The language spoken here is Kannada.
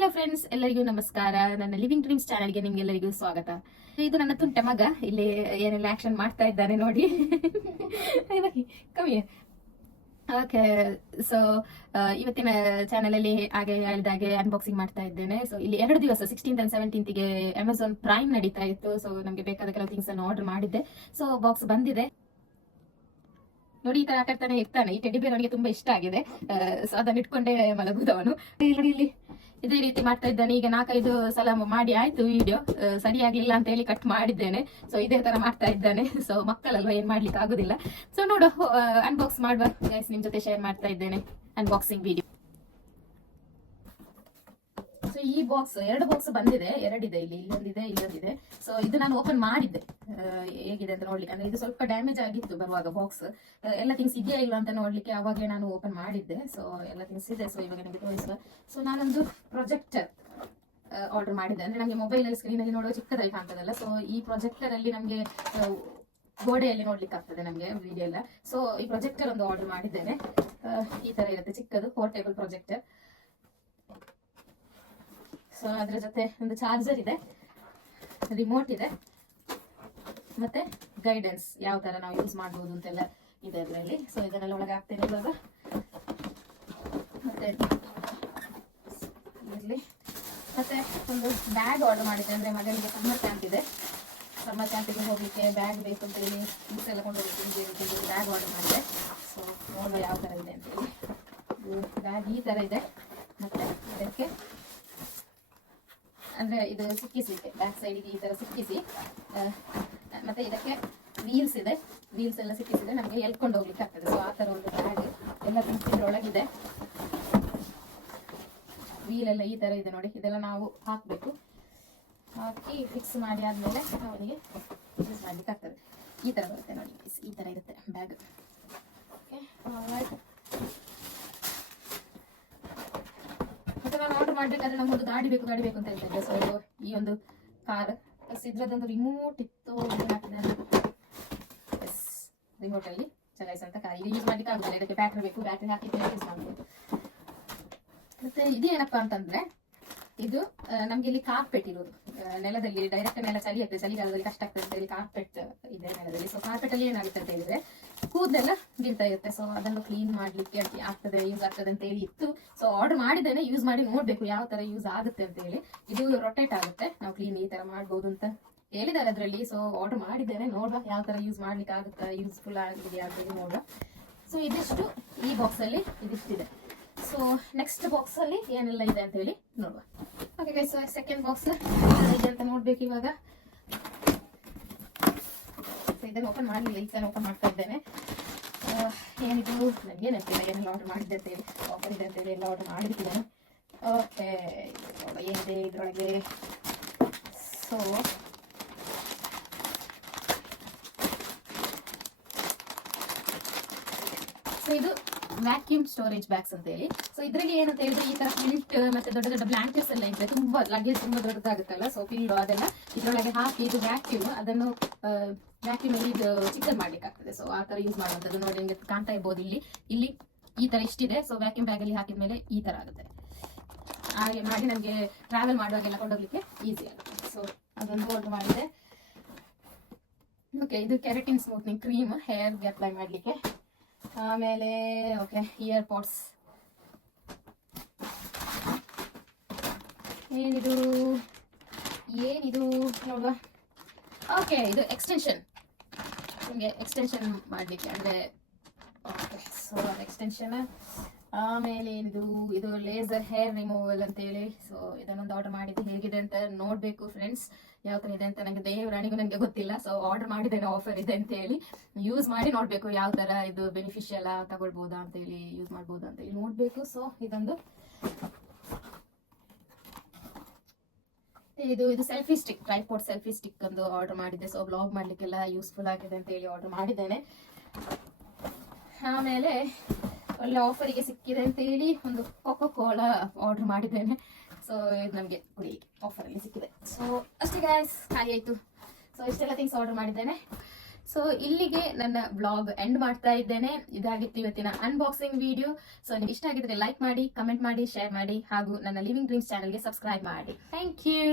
ಹಲೋ ಫ್ರೆಂಡ್ಸ್, ಎಲ್ಲರಿಗೂ ನಮಸ್ಕಾರ. ನನ್ನ ಲಿವಿಂಗ್ ಡ್ರೀಮ್ಸ್ ಚಾನೆಲ್ಗೆ ನಿಮ್ಗೆಲ್ಲರಿಗೂ ಸ್ವಾಗತ. ಇದು ನನ್ನ ತುಂಟ ಮಗ ಇಲ್ಲಿ ಏನೆಲ್ಲ ಆಕ್ಷನ್ ಮಾಡ್ತಾ ಇದ್ದಾನೆ ನೋಡಿ. ಕಮ್ಮಿ ಓಕೆ. ಸೊ ಇವತ್ತಿನ ಚಾನೆಲ್ ಅಲ್ಲಿ ಹಾಗೆ ಹೇಳಿದಾಗೆ ಅನ್ಬಾಕ್ಸಿಂಗ್ ಮಾಡ್ತಾ ಇದ್ದೇನೆ. ಸೊ ಇಲ್ಲಿ 2 ದಿವಸ 16th and 17th ಗೆ ಅಮೆಝಾನ್ ಪ್ರೈಮ್ ನಡೀತಾ ಇತ್ತು. ಸೊ ನಮ್ಗೆ ಬೇಕಾದ ಕೆಲವು ಥಿಂಗ್ಸ್ ಅನ್ನು ಆರ್ಡರ್ ಮಾಡಿದ್ದೆ. ಸೊ ಬಾಕ್ಸ್ ಬಂದಿದೆ ನೋಡಿ. ಈ ತರ ಆಟಾಡ್ತಾನೆ ಇರ್ತಾನೆ. ಈ ಟೆಡಿ ಬೇರ್ ಅವನಿಗೆ ತುಂಬಾ ಇಷ್ಟ ಆಗಿದೆ. ಸೊ ಅದನ್ನ ಇಟ್ಕೊಂಡೇ ಮಲಗುದವನು. ಇಲ್ಲಿ ಇದೇ ರೀತಿ ಮಾಡ್ತಾ ಇದ್ದಾನೆ. ಈಗ 4-5 ಸಲ ಮಾಡಿ ಆಯ್ತು ವಿಡಿಯೋ, ಸರಿಯಾಗ್ಲಿಲ್ಲ ಅಂತ ಹೇಳಿ ಕಟ್ ಮಾಡಿದ್ದೇನೆ. ಸೊ ಇದೇ ತರ ಮಾಡ್ತಾ ಇದ್ದಾನೆ. ಸೊ ಮಕ್ಕಳಲ್ವಾ, ಏನ್ ಮಾಡ್ಲಿಕ್ಕೆ ಆಗುದಿಲ್ಲ. ಸೊ ನೋಡು, ಅನ್ಬಾಕ್ಸ್ ಮಾಡುವ ಗೈಸ್, ನಿಮ್ ಜೊತೆ ಶೇರ್ ಮಾಡ್ತಾ ಇದ್ದೇನೆ ಅನ್ಬಾಕ್ಸಿಂಗ್ ವಿಡಿಯೋ. ಸೊ ಈ ಬಾಕ್ಸ್ 2 ಬಾಕ್ಸ್ ಬಂದಿದೆ, 2 ಇದೆ, ಇಲ್ಲೊಂದಿದೆ. ಸೊ ಇದು ನಾನು ಓಪನ್ ಮಾಡಿದ್ದೆ ಹೇಗಿದೆ ಅಂತ ನೋಡ್ಲಿಕ್ಕೆ. ಅಂದ್ರೆ ಇದು ಸ್ವಲ್ಪ ಡ್ಯಾಮೇಜ್ ಆಗಿತ್ತು ಬರುವಾಗ ಬಾಕ್ಸ್. ಎಲ್ಲ ಥಿಂಗ್ಸ್ ಇದೆಯಾ ಇಲ್ಲ ಅಂತ ನೋಡ್ಲಿಕ್ಕೆ ಅವಾಗಲೇ ನಾನು ಓಪನ್ ಮಾಡಿದ್ದೆ. ಸೊ ಎಲ್ಲ ಥಿಂಗ್ಸ್ ಇದೆ. ಸೊ ಇವಾಗ ನನಗೆ ತೋರಿಸುವ. ಸೊ ನಾನೊಂದು ಪ್ರೊಜೆಕ್ಟರ್ ಆರ್ಡರ್ ಮಾಡಿದ್ದೆ. ಅಂದ್ರೆ ನಮಗೆ ಮೊಬೈಲ್ ಅಲ್ಲಿ ಸ್ಕ್ರೀನ್ ಅಲ್ಲಿ ನೋಡುವ ಚಿಕ್ಕದಾಗಿ ಕಾಣ್ತದಲ್ಲ. ಸೊ ಈ ಪ್ರೊಜೆಕ್ಟರ್ ಅಲ್ಲಿ ನಮ್ಗೆ ಗೋಡೆಯಲ್ಲಿ ನೋಡ್ಲಿಕ್ಕೆ ಆಗ್ತದೆ ನಮ್ಗೆ ವಿಡಿಯೋ ಎಲ್ಲ. ಸೊ ಈ ಪ್ರೊಜೆಕ್ಟರ್ ಒಂದು ಆರ್ಡರ್ ಮಾಡಿದ್ದೇನೆ. ಈ ತರ ಇರುತ್ತೆ, ಚಿಕ್ಕದು ಪೋರ್ಟೇಬಲ್ ಪ್ರೊಜೆಕ್ಟರ್. ಸೊ ಅದ್ರ ಜೊತೆ ಒಂದು ಚಾರ್ಜರ್ ಇದೆ, ರಿಮೋಟ್ ಇದೆ, ಮತ್ತೆ ಗೈಡೆನ್ಸ್ ಯಾವ ತರ ನಾವು ಯೂಸ್ ಮಾಡಬಹುದು ಅಂತೆಲ್ಲ ಇದೆ ಅದರಲ್ಲಿ. ಸೊ ಇದನ್ನೆಲ್ಲ ಒಳಗೆ ಹಾಕ್ತೇನೆ ಇವಾಗ. ಮತ್ತೆ ಒಂದು ಬ್ಯಾಗ್ ಆರ್ಡರ್ ಮಾಡಿದ್ದೆ. ಅಂದ್ರೆ ಮಗಳಿಗೆ ಸಮ್ಮರ್ ಕ್ಯಾಂಪ್ ಇದೆ. ಸಮ್ಮರ್ ಕ್ಯಾಂಪಿಗೆ ಹೋಗ್ಲಿಕ್ಕೆ ಬ್ಯಾಗ್ ಬೇಕು ಅಂತ ಹೇಳಿ ಬುಕ್ಸ್ ಎಲ್ಲ ಕೊಂಡು ಹೋಗ್ಲಿಕ್ಕೆ ಬ್ಯಾಗ್ ಆರ್ಡರ್ ಮಾಡಿದೆ. ಸೊ ನೋಡುವ ಯಾವ ತರ ಇದೆ ಅಂತ ಹೇಳಿ. ಬ್ಯಾಗ್ ಈ ತರ ಇದೆ. ಮತ್ತೆ ಇದಕ್ಕೆ ಅಂದ್ರೆ ಇದು ಸಿಕ್ಕಿಸ್ಲಿಕ್ಕೆ ಬ್ಯಾಕ್ ಸೈಡ್ಗೆ ಈ ತರ ಸಿಕ್ಕಿಸಿ, ಮತ್ತೆ ಇದಕ್ಕೆ ವೀಲ್ಸ್ ಇದೆ. ವೀಲ್ಸ್ ಎಲ್ಲ ಸಿಕ್ಕಿಸಿದ್ರೆ ನಮಗೆ ಎಳ್ಕೊಂಡು ಹೋಗ್ಲಿಕ್ಕೆ ಆಗ್ತದೆ. ಸೊ ಆ ತರ ಒಂದು ಬ್ಯಾಗ್ ಎಲ್ಲ ಒಳಗಿದೆ. ವೀಲ್ ಎಲ್ಲ ಈ ತರ ಇದೆ ನೋಡಿ. ಇದೆಲ್ಲ ನಾವು ಹಾಕ್ಬೇಕು. ಹಾಕಿ ಫಿಕ್ಸ್ ಮಾಡಿ ಆದ್ಮೇಲೆ ಅವನಿಗೆ ಯೂಸ್ ಮಾಡ್ಲಿಕ್ಕೆ ಆಗ್ತದೆ. ಈ ತರ ಬರುತ್ತೆ ನೋಡಿ, ಈ ತರ ಇರುತ್ತೆ ಬ್ಯಾಗ್. ನಾನು ಆರ್ಡರ್ ಮಾಡ್ಬೇಕಾದ್ರೆ ನಮ್ಗೆ ಒಂದು ಗಾಡಿ ಬೇಕು ಅಂತ ಹೇಳ್ತಿದ್ದೆ. ಸೊ ಈ ಒಂದು ಕಾರ್ ಇದ್ರದೊಂದು ರಿಮೋಟ್ ಇತ್ತು, ರಿಮೋಟ್ ಅಲ್ಲಿ ಚಲಾಯಿಸುವಂತ ಕಾರ್. ಈಗ ಯೂಸ್ ಮಾಡ್ಲಿಕ್ಕೆ ಆಗುದಿಲ್ಲ, ಇದಕ್ಕೆ ಬ್ಯಾಟ್ರಿ ಬೇಕು. ಬ್ಯಾಟ್ರಿ ಹಾಕಿ ಯೂಸ್ ಮಾಡ್ಬೋದು. ಮತ್ತೆ ಇದೇನಪ್ಪಾ ಅಂತಂದ್ರೆ, ಇದು ನಮ್ಗೆ ಇಲ್ಲಿ ಕಾರ್ಪೆಟ್ ಇರೋದು ನೆಲದಲ್ಲಿ. ಡೈರೆಕ್ಟ್ ನೆಲ ಚಳಿಗಾಲದಲ್ಲಿ ಕಷ್ಟ ಆಗ್ತದೆ ಅಂತ ಹೇಳಿ ಕಾರ್ಪೆಟ್ ಇದೆ ನೆಲದಲ್ಲಿ. ಸೊ ಕಾರ್ಪೆಟ್ ಅಲ್ಲಿ ಏನಾಗುತ್ತೆ ಅಂತ ಹೇಳಿದ್ರೆ ಕೂದಲೆಲ್ಲ ಬೀಳ್ತಾ ಇರುತ್ತೆ. ಸೊ ಅದನ್ನು ಕ್ಲೀನ್ ಮಾಡ್ಲಿಕ್ಕೆ ಆಗ್ತದೆ, ಯೂಸ್ ಆಗ್ತದೆ ಅಂತ ಹೇಳಿ ಇತ್ತು. ಸೊ ಆರ್ಡರ್ ಮಾಡಿದ್ದೇನೆ, ಯೂಸ್ ಮಾಡಿ ನೋಡ್ಬೇಕು ಯಾವ ತರ ಯೂಸ್ ಆಗುತ್ತೆ ಅಂತ ಹೇಳಿ. ಇದು ರೊಟೇಟ್ ಆಗುತ್ತೆ, ನಾವು ಕ್ಲೀನ್ ಈ ತರ ಮಾಡ್ಬೋದು ಅಂತ ಹೇಳಿದ್ದಾರೆ ಅದರಲ್ಲಿ. ಸೊ ಆರ್ಡರ್ ಮಾಡಿದ್ದೇನೆ, ನೋಡುವ ಯಾವ ತರ ಯೂಸ್ ಮಾಡ್ಲಿಕ್ಕೆ ಆಗುತ್ತಾ, ಯೂಸ್ಫುಲ್ ಆಗಿದೆಯಾ ಅಂತ ಹೇಳಿ ನೋಡುವ. ಸೊ ಇದಿಷ್ಟು ಈ ಬಾಕ್ಸ್ ಅಲ್ಲಿ ಇದಿಷ್ಟಿದೆ. ಸೊ ನೆಕ್ಸ್ಟ್ ಬಾಕ್ಸ್ ಅಲ್ಲಿ ಏನೆಲ್ಲ ಇದೆ ಅಂತ ಹೇಳಿ ನೋಡುವ. ಓಕೆ ಗೈಸ್, ಸೆಕೆಂಡ್ ಬಾಕ್ಸ್ ಇದೆ ಅಂತ ನೋಡ್ಬೇಕು ಇವಾಗ. ಇದನ್ನು ಓಪನ್ ಮಾಡಲಿಲ್ಲ, ಇದನ್ನು ಓಪನ್ ಮಾಡ್ತಾ ಇದ್ದೇನೆ. ಏನಿದು ನನಗೆ ನೆನಪಿಲ್ಲ ಏನೆಲ್ಲ ಆರ್ಡರ್ ಮಾಡಿದ್ದೆ ಅಂತ ಹೇಳಿ. ಆಫರ್ ಇದೆ ಅಂತ ಹೇಳಿ ಎಲ್ಲ ಆರ್ಡರ್ ಮಾಡಿಬಿಟ್ಟಿದ್ದೇನೆ. ಓಕೆ, ಏನಿದೆ ಇದರೊಳಗೆ. ಸೊ ಇದು ವ್ಯಾಕ್ಯೂಮ್ ಸ್ಟೋರೇಜ್ ಬ್ಯಾಗ್ಸ್ ಅಂತ ಹೇಳಿ. ಸೊ ಇದ್ರಲ್ಲಿ ಏನಂತ ಹೇಳಿದ್ರೆ ಈ ತರ ಫಿಲ್ಟ್ ಮತ್ತೆ ದೊಡ್ಡ ದೊಡ್ಡ ಬ್ಲಾಂಕೆಟ್ಸ್ ಎಲ್ಲ ಇದ್ರೆ ತುಂಬಾ ಲಗೇಜ್ ತುಂಬಾ ದೊಡ್ಡದಾಗುತ್ತಲ್ಲ. ಸೊ ಫಿಲ್ಡ್ ಅದೆಲ್ಲ ಇದ್ರೊಳಗೆ ಹಾಕಿ, ಇದು ವ್ಯಾಕ್ಯೂಮ್, ಅದನ್ನು ವ್ಯಾಕ್ಯೂಮ್ ಅಲ್ಲಿ ಇದು ಚಿಕ್ಕದ್ ಮಾಡ್ಲಿಕ್ಕೆ ಆಗ್ತದೆ. ಸೊ ಆ ತರ ಯೂಸ್ ಮಾಡುವಂತದ್ದು ನೋಡಿ, ನಿಮ್ಗೆ ಕಾಣ್ತಾ ಇರ್ಬೋದು ಇಲ್ಲಿ ಈ ತರ ಇಷ್ಟಿದೆ. ಸೊ ವ್ಯಾಕ್ಯೂಮ್ ಬ್ಯಾಗ್ ಅಲ್ಲಿ ಹಾಕಿದ್ಮೇಲೆ ಈ ತರ ಆಗುತ್ತೆ. ಹಾಗೆ ಮಾಡಿ ನಮ್ಗೆ ಟ್ರಾವೆಲ್ ಮಾಡುವಾಗೆಲ್ಲ ಕೊಂಡೋಗ್ಲಿಕ್ಕೆ ಈಸಿ ಆಗುತ್ತೆ. ಸೊ ಅದೊಂದು ಆರ್ಡರ್ ಮಾಡಿದೆ. ಓಕೆ, ಇದು ಕೆರಟಿನ್ ಸ್ಮೂತ್ನಿಂಗ್ ಕ್ರೀಮ್ ಹೇರ್ಗೆ ಅಪ್ಲೈ ಮಾಡ್ಲಿಕ್ಕೆ. ಆಮೇಲೆ ಓಕೆ, ಇಯರ್ ಪಾಡ್ಸ್. ಏನಿದು ನೋಡುವ. ಓಕೆ, ಇದು ಎಕ್ಸ್ಟೆನ್ಷನ್, ನಿಮಗೆ ಎಕ್ಸ್ಟೆನ್ಷನ್ ಮಾಡಲಿಕ್ಕೆ ಅಂದರೆ. Okay, so extension. ಆಮೇಲೆ ಇದು ಲೇಸರ್ ಹೇರ್ ರಿಮೂವಲ್ ಅಂತ ಹೇಳಿ. ಸೊ ಇದನ್ನೊಂದು ಆರ್ಡರ್ ಮಾಡಿದ್ದು, ಹೇಗಿದೆ ಅಂತ ನೋಡಬೇಕು ಫ್ರೆಂಡ್ಸ್, ಯಾವ ಥರ ಇದೆ ಅಂತ. ನನಗೆ ದೇವರಾಣಿಗೂ ನನಗೆ ಗೊತ್ತಿಲ್ಲ. ಸೊ ಆರ್ಡರ್ ಮಾಡಿದ್ದೇನೆ, ಆಫರ್ ಇದೆ ಅಂತ ಹೇಳಿ. ಯೂಸ್ ಮಾಡಿ ನೋಡಬೇಕು ಯಾವ ಥರ ಇದು ಬೆನಿಫಿಷಿಯಲ್ ತಗೊಳ್ಬೋದಾ ಅಂತ ಹೇಳಿ, ಯೂಸ್ ಮಾಡ್ಬೋದಾ ಅಂತ ಹೇಳಿ ನೋಡಬೇಕು. ಸೊ ಇದು selfie stick, tripod selfie stick ಒಂದು ಆರ್ಡರ್ ಮಾಡಿದ್ದೆ. ಸೊ ಬ್ಲಾಗ್ ಮಾಡ್ಲಿಕ್ಕೆಲ್ಲ ಯೂಸ್ಫುಲ್ ಆಗಿದೆ ಅಂತ ಹೇಳಿ ಆರ್ಡರ್ ಮಾಡಿದ್ದೇನೆ. ಆಮೇಲೆ ಒಳ್ಳೆ ಆಫರಿಗೆ ಸಿಕ್ಕಿದೆ ಅಂತ ಹೇಳಿ ಒಂದು ಕೊಕೋ ಕೋಲಾ ಆರ್ಡರ್ ಮಾಡಿದ್ದೇನೆ. ಸೊ ಇದು ನಮಗೆ ಕುಡಿಲಿಕ್ಕೆ ಆಫರಲ್ಲಿ ಸಿಕ್ಕಿದೆ. ಸೊ ಅಷ್ಟೇ ಗೈಸ್, ಖಾಲಿ ಆಯ್ತು. ಸೊ ಇಷ್ಟೆಲ್ಲ ಥಿಂಗ್ಸ್ ಆರ್ಡರ್ ಮಾಡಿದ್ದೇನೆ. ಸೊ ಇಲ್ಲಿಗೆ ನನ್ನ ಬ್ಲಾಗ್ ಎಂಡ್ ಮಾಡ್ತಾ ಇದ್ದೇನೆ. ಇದಾಗಿತ್ತು ಇವತ್ತಿನ ಅನ್ಬಾಕ್ಸಿಂಗ್ ವಿಡಿಯೋ. ಸೊ ನಿಮ್ಗೆ ಇಷ್ಟ ಆಗಿದ್ರೆ ಲೈಕ್ ಮಾಡಿ, ಕಮೆಂಟ್ ಮಾಡಿ, ಶೇರ್ ಮಾಡಿ ಹಾಗೂ ನನ್ನ ಲಿವಿಂಗ್ ಡ್ರೀಮ್ಸ್ ಚಾನಲ್ಗೆ ಸಬ್ಸ್ಕ್ರೈಬ್ ಮಾಡಿ. Thank you.